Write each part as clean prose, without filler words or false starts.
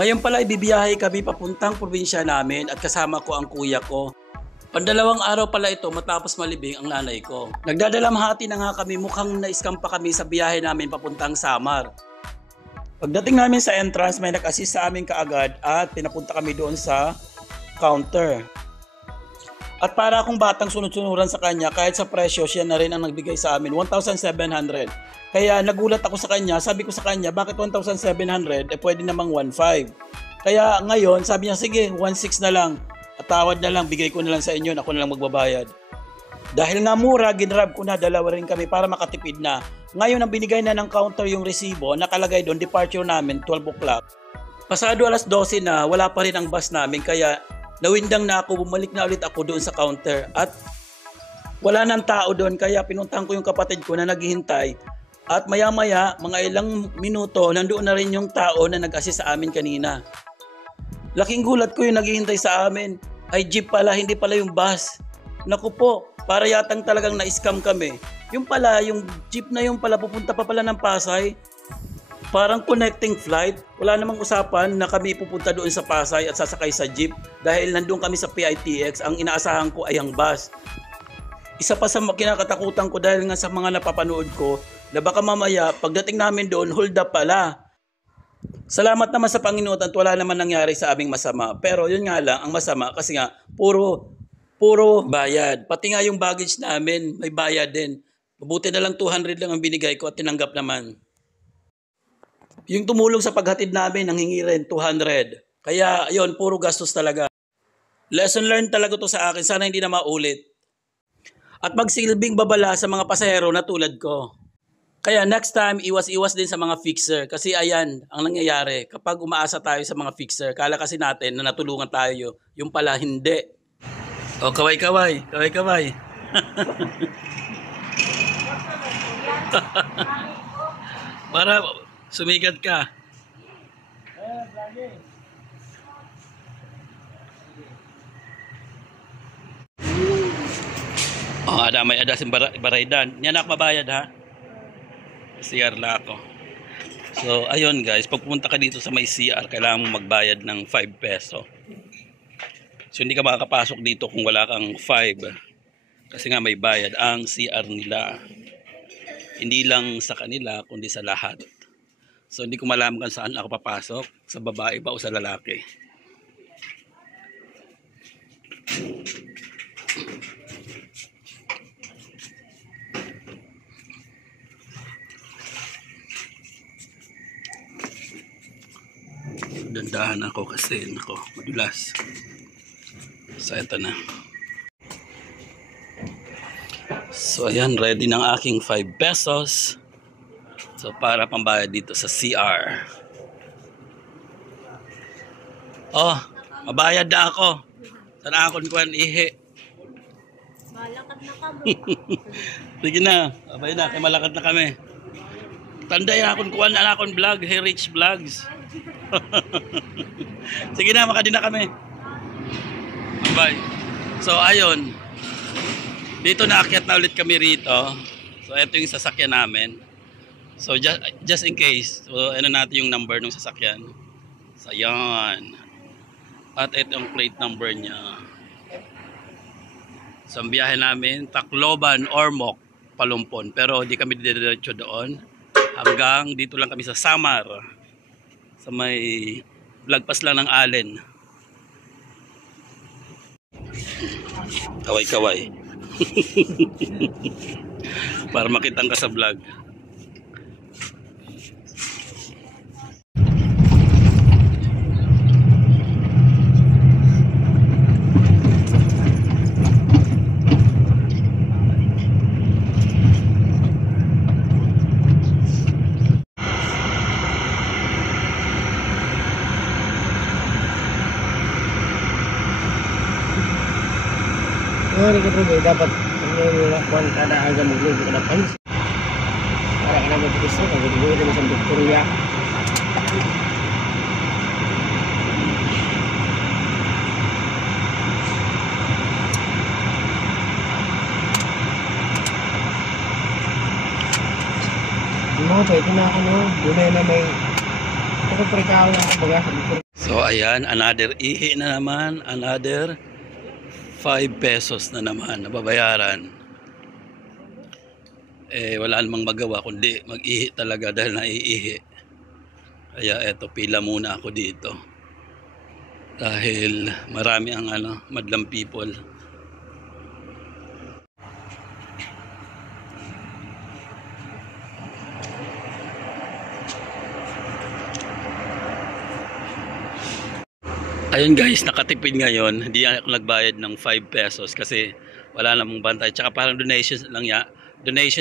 Ngayon pala ibibiyahe kami papuntang probinsya namin at kasama ko ang kuya ko. Pandalawang araw pala ito matapos malibing ang nanay ko. Nagdadalamhati na nga kami, mukhang na-scam pa kami sa biyahe namin papuntang Samar. Pagdating namin sa entrance, may nag-assist sa amin kaagad at pinapunta kami doon sa counter. At para akong batang sunod-sunuran sa kanya, kahit sa presyo, siya na rin ang nagbigay sa amin, 1,700. Kaya nagulat ako sa kanya, sabi ko sa kanya, bakit 1,700? Pwede namang 1,500. Kaya ngayon, sabi niya, sige, 1,600 na lang. At tawad na lang, bigay ko na lang sa inyo, ako na lang magbabayad. Dahil nga mura, ginrab ko na, dalawa rin kami para makatipid na. Ngayon, ang binigay na ng counter yung resibo, nakalagay doon, departure namin, 12 o'clock. Pasado alas 12 na, wala pa rin ang bus namin, kaya nawindang na ako, bumalik na ulit ako doon sa counter at wala nang tao doon, kaya pinuntahan ko yung kapatid ko na naghihintay at maya-maya, mga ilang minuto, nandoon na rin yung tao na nag-assist sa amin kanina. Laking gulat ko yung naghihintay sa amin, ay jeep pala, hindi pala yung bus. Naku po, para yatang talagang na-scam kami. Yung pala, yung jeep na yung pala, pupunta pa pala ng Pasay. Parang connecting flight, wala namang usapan na kami pupunta doon sa Pasay at sasakay sa jeep dahil nandun kami sa PITX, ang inaasahan ko ay ang bus. Isa pa sa kinakatakutan ko dahil nga sa mga napapanood ko na baka mamaya pagdating namin doon, hold up pala. Salamat naman sa Panginoon at wala naman nangyari sa aming masama. Pero yun nga lang, ang masama kasi nga puro bayad. Pati nga yung baggage namin may bayad din. Mabuti na lang 200 lang ang binigay ko at tinanggap naman. Yung tumulong sa paghatid namin, nanghingi rin 200. Kaya, ayun, puro gastos talaga. Lesson learned talaga to sa akin. Sana hindi na maulit. At magsilbing babala sa mga pasahero na tulad ko. Kaya next time, iwas-iwas din sa mga fixer. Kasi ayan, ang nangyayari. Kapag umaasa tayo sa mga fixer, kala kasi natin na natulungan tayo. Yung pala, hindi. O, kaway-kaway. Kaway-kaway. Para sumigat ka. Oh, ada may adasin baraydan. Yan ako mabayad ha. CR la ako. So, ayun guys, pag pumunta ka dito sa may CR, kailangan mong magbayad ng 5 peso. So, hindi ka makakapasok dito kung wala kang 5. Kasi nga may bayad ang CR nila. Hindi lang sa kanila, kundi sa lahat. So hindi ko malaman kung saan ako papasok, sa babae ba o sa lalaki. Dandahan ako kasi madulas. So ito na. So ayan, ready ng aking 5 pesos. So para pambayad dito sa CR. Oh, mabayad na ako. Sana akong kuwan ihi. Malakad na kamo. Sige na, abay na, kay malakad na kami. Tanday akong kuwan akong vlog, Hey Rich Vlogs. Sige na, makadi na kami. Bye. So ayun. Dito naakyat na ulit kami rito. So ito yung sasakyan namin. So just in case, so ano natin yung number ng sasakyan. So yan. At ito yung plate number niya. So ang biyahe namin, Tacloban, Ormoc, Palumpon. Pero hindi kami didiretso doon. Hanggang dito lang kami sa Samar. Sa may lagpas lang ng Allen. Kaway-kaway. Para makitang ka sa vlog. Ini kita dapat ini kada aga magluto kada pans. Para kana magpisa kada dito sa Victoria. Mo pwede na ano, dunay na may ito prekaw na baga sa So ayan, another ihi na naman, another 5 pesos na naman nababayaran. Wala namang magawa kundi mag-ihi talaga dahil naiihi. Kaya eto, pila muna ako dito. Dahil marami ang madlang people. Ayun guys, nakatipid ngayon. Hindi ako nagbayad ng 5 pesos kasi wala namang bantay. Tsaka parang donation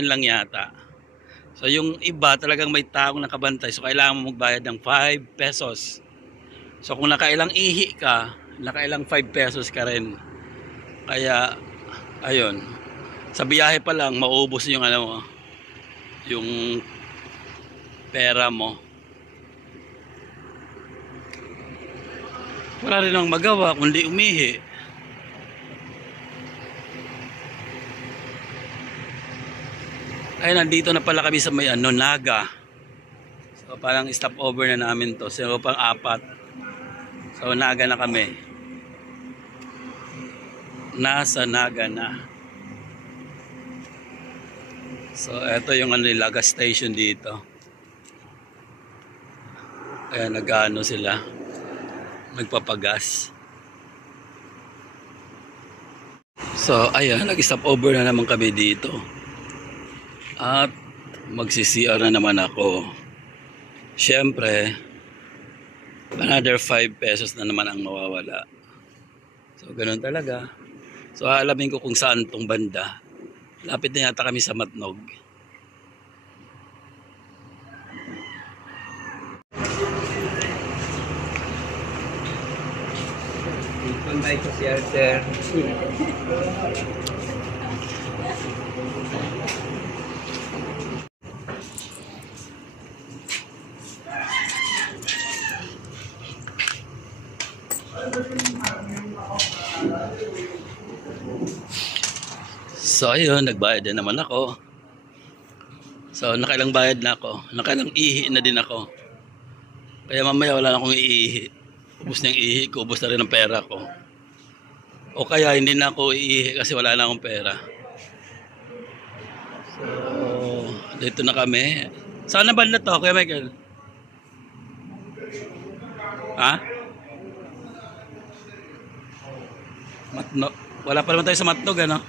lang yata. So yung iba talagang may taong nakabantay. So kailangan mo magbayad ng 5 pesos. So kung nakailang ihi ka, nakailang 5 pesos ka rin. Kaya ayun. Sa biyahe pa lang maubos yung yung pera mo. Wala rin ang magawa kundi umihi. Ay, nandito na pala kami sa may Naga. So parang stopover na namin to. So pang 4. So Naga na kami. Nasa Naga na. So eto yung gas station dito. Kaya nag-ano sila, nagpapagas. So ayan, nag-stop over na naman kami dito. At magsi-CR na naman ako. Siyempre, another 5 pesos na naman ang mawawala. So ganun talaga. So aalamin ko kung saan tong banda. Lapit na yata kami sa Matnog. Punta ko siya, sir. So ayun, nagbayad din naman ako. So nakailang bayad na ako. Nakailang ihi na din ako. Kaya mamaya wala na akong iihi. Ubus na yung ihi ko, ubus na rin ang pera ko. O kaya hindi na ako iihi kasi wala na akong pera. So dito na kami. Saan na banda to, Kuya Michael? Ha? Matnog. Wala pa naman tayo sa Matnog, ano?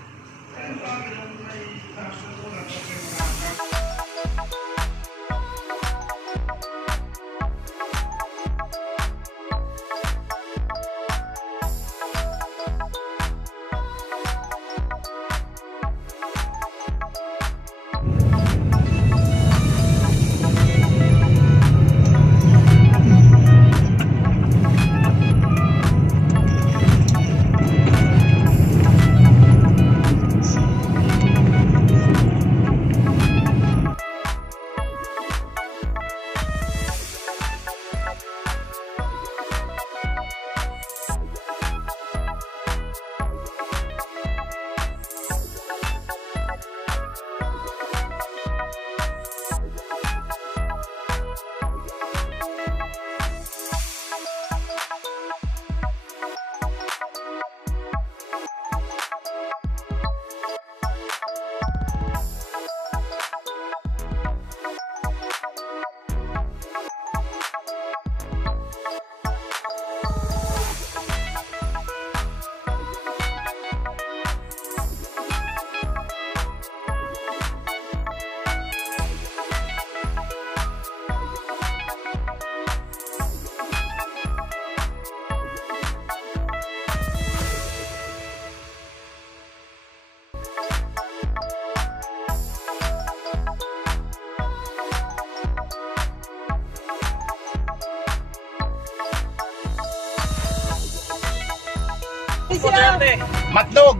Matnog.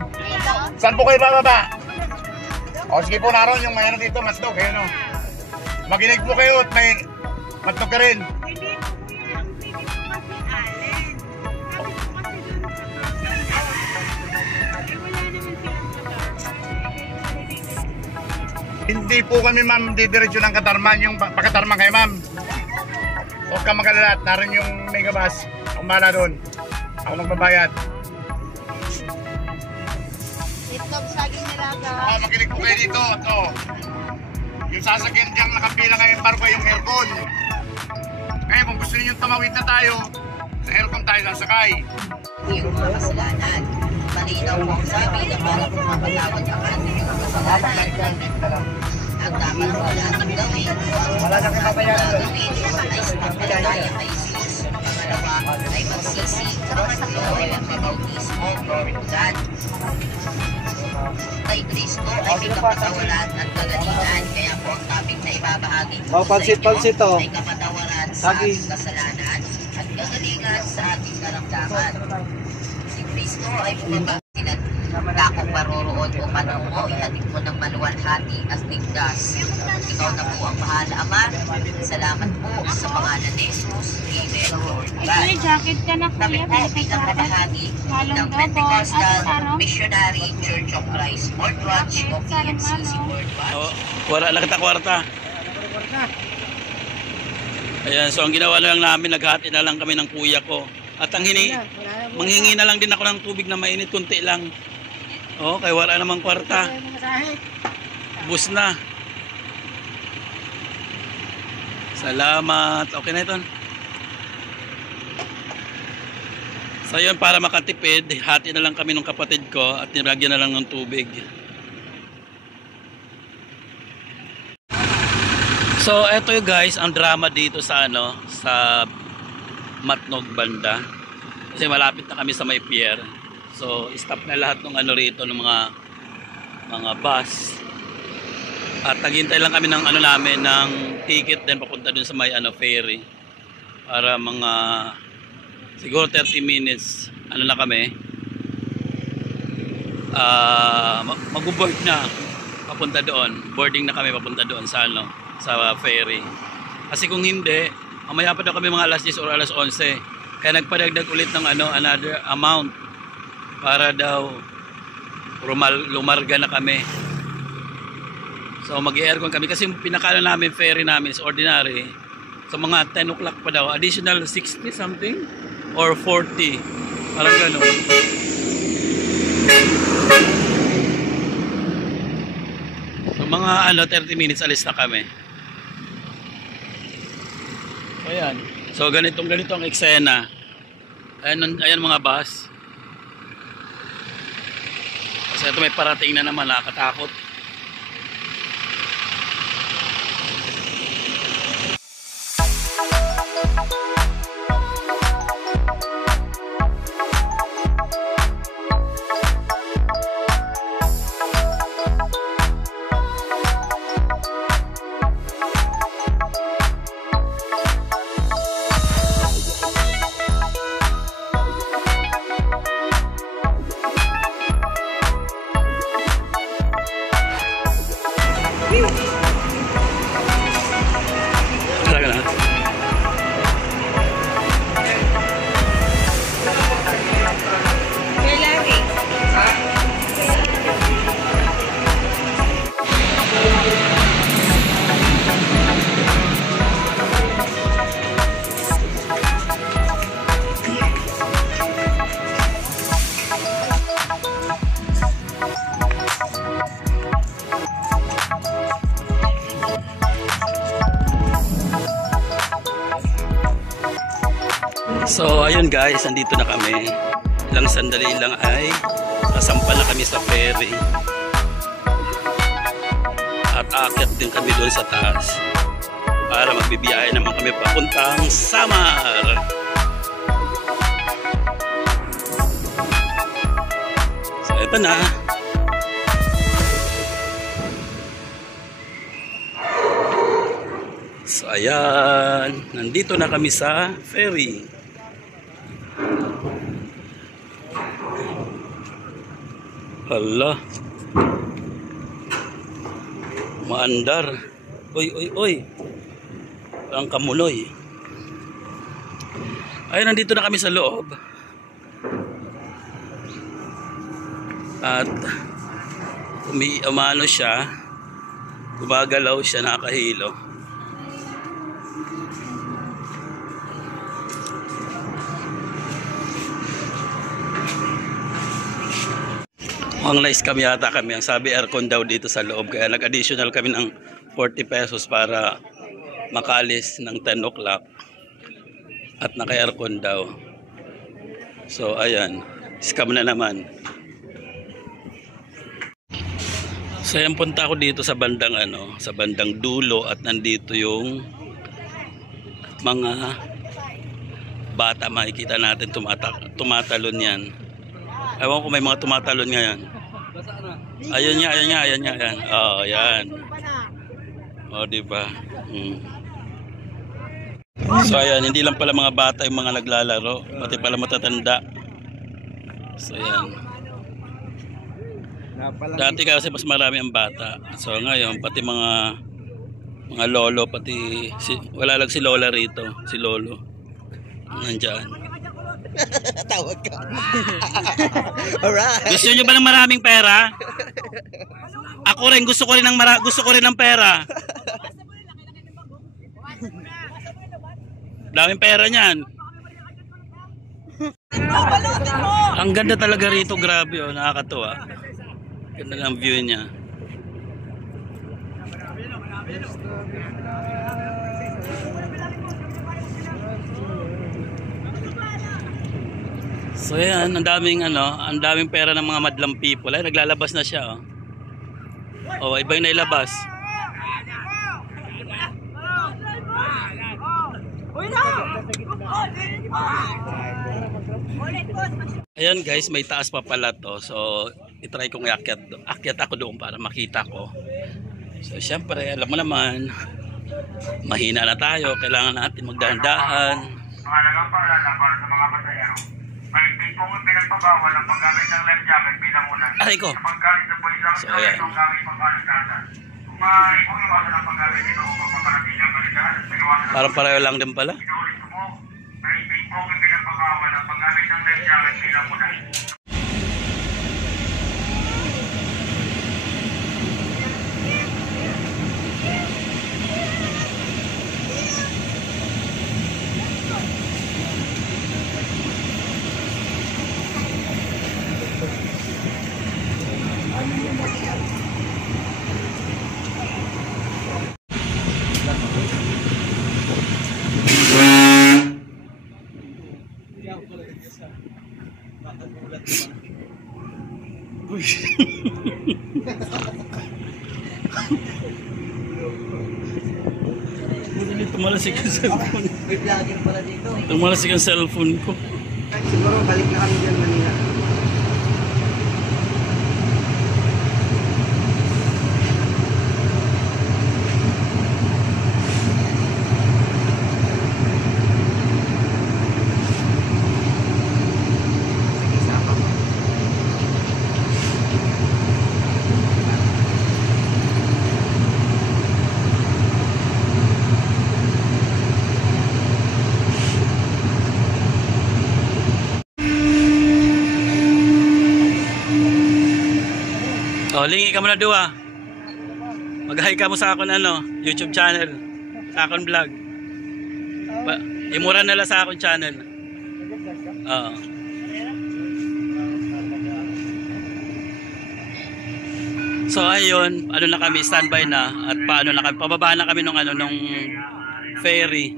Saan po kayo bababa? O sige po, naroon yung may dito, Matnog. Ayun o. Maginig po kayo at may Matnog ka rin. Hindi po kuya, ang pili po kasi Allen. Sabi po kasi dun sa wala naman silang katarman. Hindi po kami ma'am didiretso ng Katarman. Yung pakatarman kayo ma'am. Huwag ka magalala. Naroon yung megabus. bahala doon. Ako magbabayad. Itlog, saging nilaga. Makinig po kayo dito. Ito. Yung sasakyan diyang nakapila ngayong barko yung aircon. Kaya kung gusto niyo tumawid na tayo, sa aircon tayo sasakay. Yung mga kasalanan. Malinaw po ang sabi na para po mapatawad ang ating mga kasalanan. Ang dapat po natin gawin. Wala na kayo mabayaran doon. Ay sumampalataya kay Jesus. Pangalawa ay magsisi. Pangatlo ay magbabautismo. God. Kay Kristo ay may kapatawaran at kagalingan. Kaya po ang topic na ibabahagi ko sa inyo ay kapatawaran sa ating kasalanan at kagalingan sa ating karamdaman. Si Kristo ay bumaba dakong paroroon o manungo, ihatid mo ng maluwalhati at ligtas. Ikaw na po ang bahala, Ama. Salamat po sa pangalan ni Jesus. Amen, Lord God. May jacket ka na Kami kuya. po bilang kabahagi ng Pentecostal Missionary Church of Christ, Northwatch o PMCC Northwatch. Oh, wala na kita kwarta. Ayan, so ang ginawa na lang namin, naghati na lang kami ng kuya ko. At ang manghingi na lang din ako ng tubig na mainit, kunti lang. Oh, kaya wala namang kwarta. Bus na. Salamat. Okay na ito. So yun, para makatipid, hati na lang kami ng kapatid ko at nilagyan na lang ng tubig. So eto yung guys, ang drama dito sa sa Matnog banda. Kasi malapit na kami sa may pier. So stop na lahat ng rito ng mga bus. At naghintay lang kami ng namin ng ticket din papunta dun sa may ferry. Para mga siguro 30 minutes na kami. Mag-board na papunta doon. Boarding na kami papunta doon sa sa ferry. Kasi kung hindi, mamaya pa daw kami mga alas 10 or alas 11. Kaya nagpadagdag ulit ng another amount para daw lumarga na kami. So mag-aircon kami kasi yung pinakala namin ferry namin is ordinary. So mga 10 o'clock pa daw, additional 60 something or 40. Parang gano'n. So mga 30 minutes alis na kami. So ayan. So ganito ang eksena. Ayan mga bus. Kasi ito may parating na naman, nakakatakot. So ayun guys, nandito na kami. Ilang sandali lang ay kasampa na kami sa ferry. At aakyat din kami doon sa taas para magbibiyahe naman kami papuntang Samar. So ito na. So ayan, nandito na kami sa ferry. Hala. Maandar. Oy. Ang kamuloy. Ay, nandito na kami sa loob. At umano siya. Gumagalaw siya, nakahilo. Mukhang na-scam yata kami. Ang sabi aircon daw dito sa loob. Kaya nag-additional kami ng 40 pesos para makaalis ng 10 o'clock. At naka-aircon daw. So ayan, scam na naman. So ayan, punta ako dito sa bandang sa bandang dulo at nandito yung mga bata. Makikita natin tumatalon yan. Ewan ko may mga tumatalon ngayon. Ayun nga. Oh, yan. Oh, di ba? So ayan, hindi lang pala mga bata yung mga naglalaro, pati pala matatanda. So ayan. Dati kasi mas marami ang bata. So ngayon pati mga lolo, pati wala lang si lola rito, si lolo. Nandiyan. Tawag ka. Alright. Gusto niyo ba ng maraming pera? Ako rin gusto ko rin ng pera. Daming pera niyan. Ang ganda talaga rito, grabe oh, nakakatuwa. Ganda ng view niya. So yan, ang daming pera ng mga madlang people. Ay, naglalabas na siya oh. Oh, iba yung nailabas. Ayan guys, may taas pa pala to. So, itry kong akyat ako doon para makita ko. So, syempre, alam mo naman, mahina na tayo. Kailangan natin magdahan-dahan. Para sa mga pasahero. May tipong pinagpabawal ang paggamit ng life jacket bilang unan. Aray ko. Paggamit ng pulisang ayan. Ang gamit pagkaligtasan. Maaari pong iwasan ang paggamit ito upang mapanatili ang kaligtasan. Parang pareho lang din pala. Inulit ko po, may tipong pinagpabawal ang paggamit ng life jacket bilang unan. Tumalasik ang cellphone. May vlogger pala dito. Tumalasik ang cellphone ko. Siguro balik na kami dyan Manila. Oh, lingi ka muna duwa. Mag-hi ka mo sa akon YouTube channel. Sa akon vlog. Imura nila sa akon channel. Oo. So ayun, na kami, standby na at paano na kami, pababa na kami nung ferry.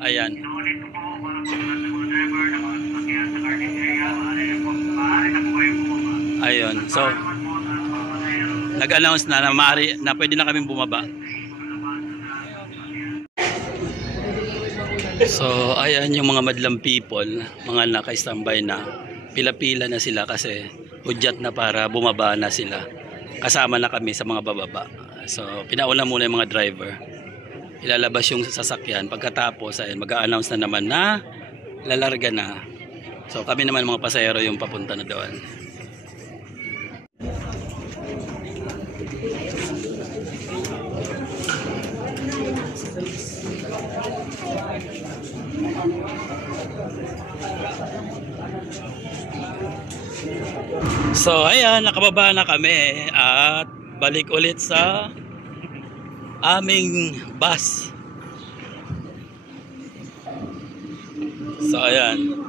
Ayan. Ayun. So nag-announce na pwede na kaming bumaba. So ayan yung mga madlang people, mga naka-standby na. Pila-pila na sila kasi hudyat na para bumaba na sila. Kasama na kami sa mga bababa. So pinauna muna yung mga driver. Ilalabas yung sasakyan. Pagkatapos ayun, mag-a-announce na naman na lalarga na. So kami naman mga pasahero yung papunta na doon. So ayan, nakababa na kami at balik ulit sa aming bus. So ayan.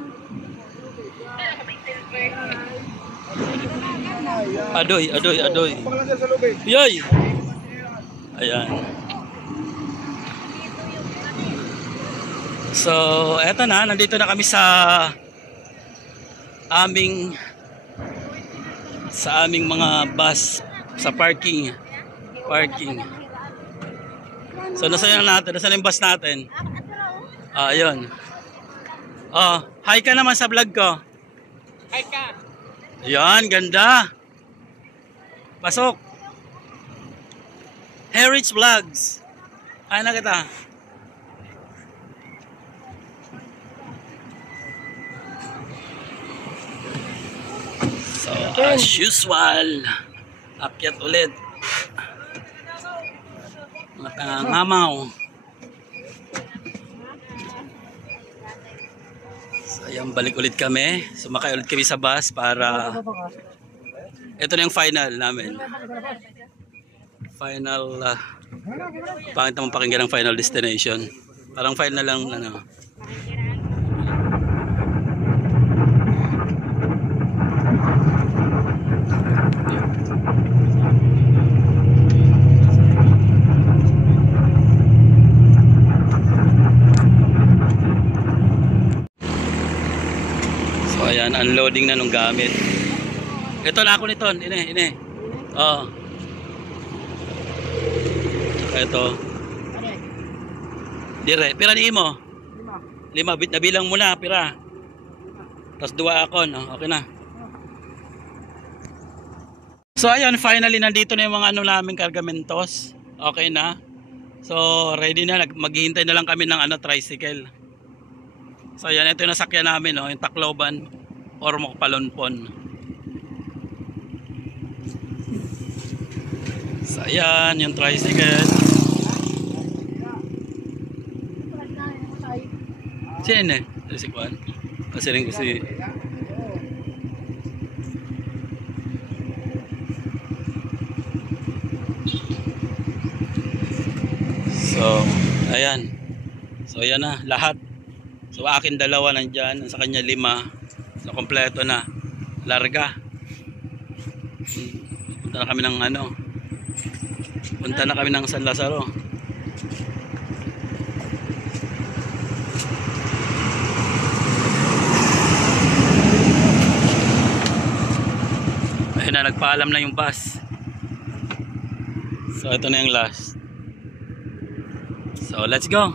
Adoy. Yoy! Ayan. So, eto na. Nandito na kami sa aming mga bus sa parking. So, nasaan yung bus natin? Ayun. Hi ka naman sa vlog ko. Hi ka. Yan, ganda. Pasok. Heritage Vlogs. Ay na kita. So, as usual, akyat ulit. Matangamaw. So, ayan, balik ulit kami. Sumakay ulit kami sa bus para... Ito na yung final namin. Pangit naman pakinggan ng final destination. Parang final lang, ano. So, ayan, unloading na nung gamit. Ito na ako nito, ini. Oo. Ito. Dire, pira ni mo? 5. Nabilang mo na, pira. Tapos 2 ako, no? Okay na. So ayan, finally nandito na yung mga ano naming kargamentos. Okay na. So ready na, maghihintay na lang kami ng tricycle. So ayan, ito yung nasakyan namin, no? Yung Tacloban or Mokpalonpon. So ayan, yung tricycle. Sino eh? Si Juan. Kasi rin ko si... So, ayan. So ayan na, lahat. So akin 2 nandyan, sa kanya 5. So kompleto na. Larga. Punta na kami ng Punta na kami ng San Lazaro. Ayun na, nagpaalam na yung bus. So ito na yung last. So let's go.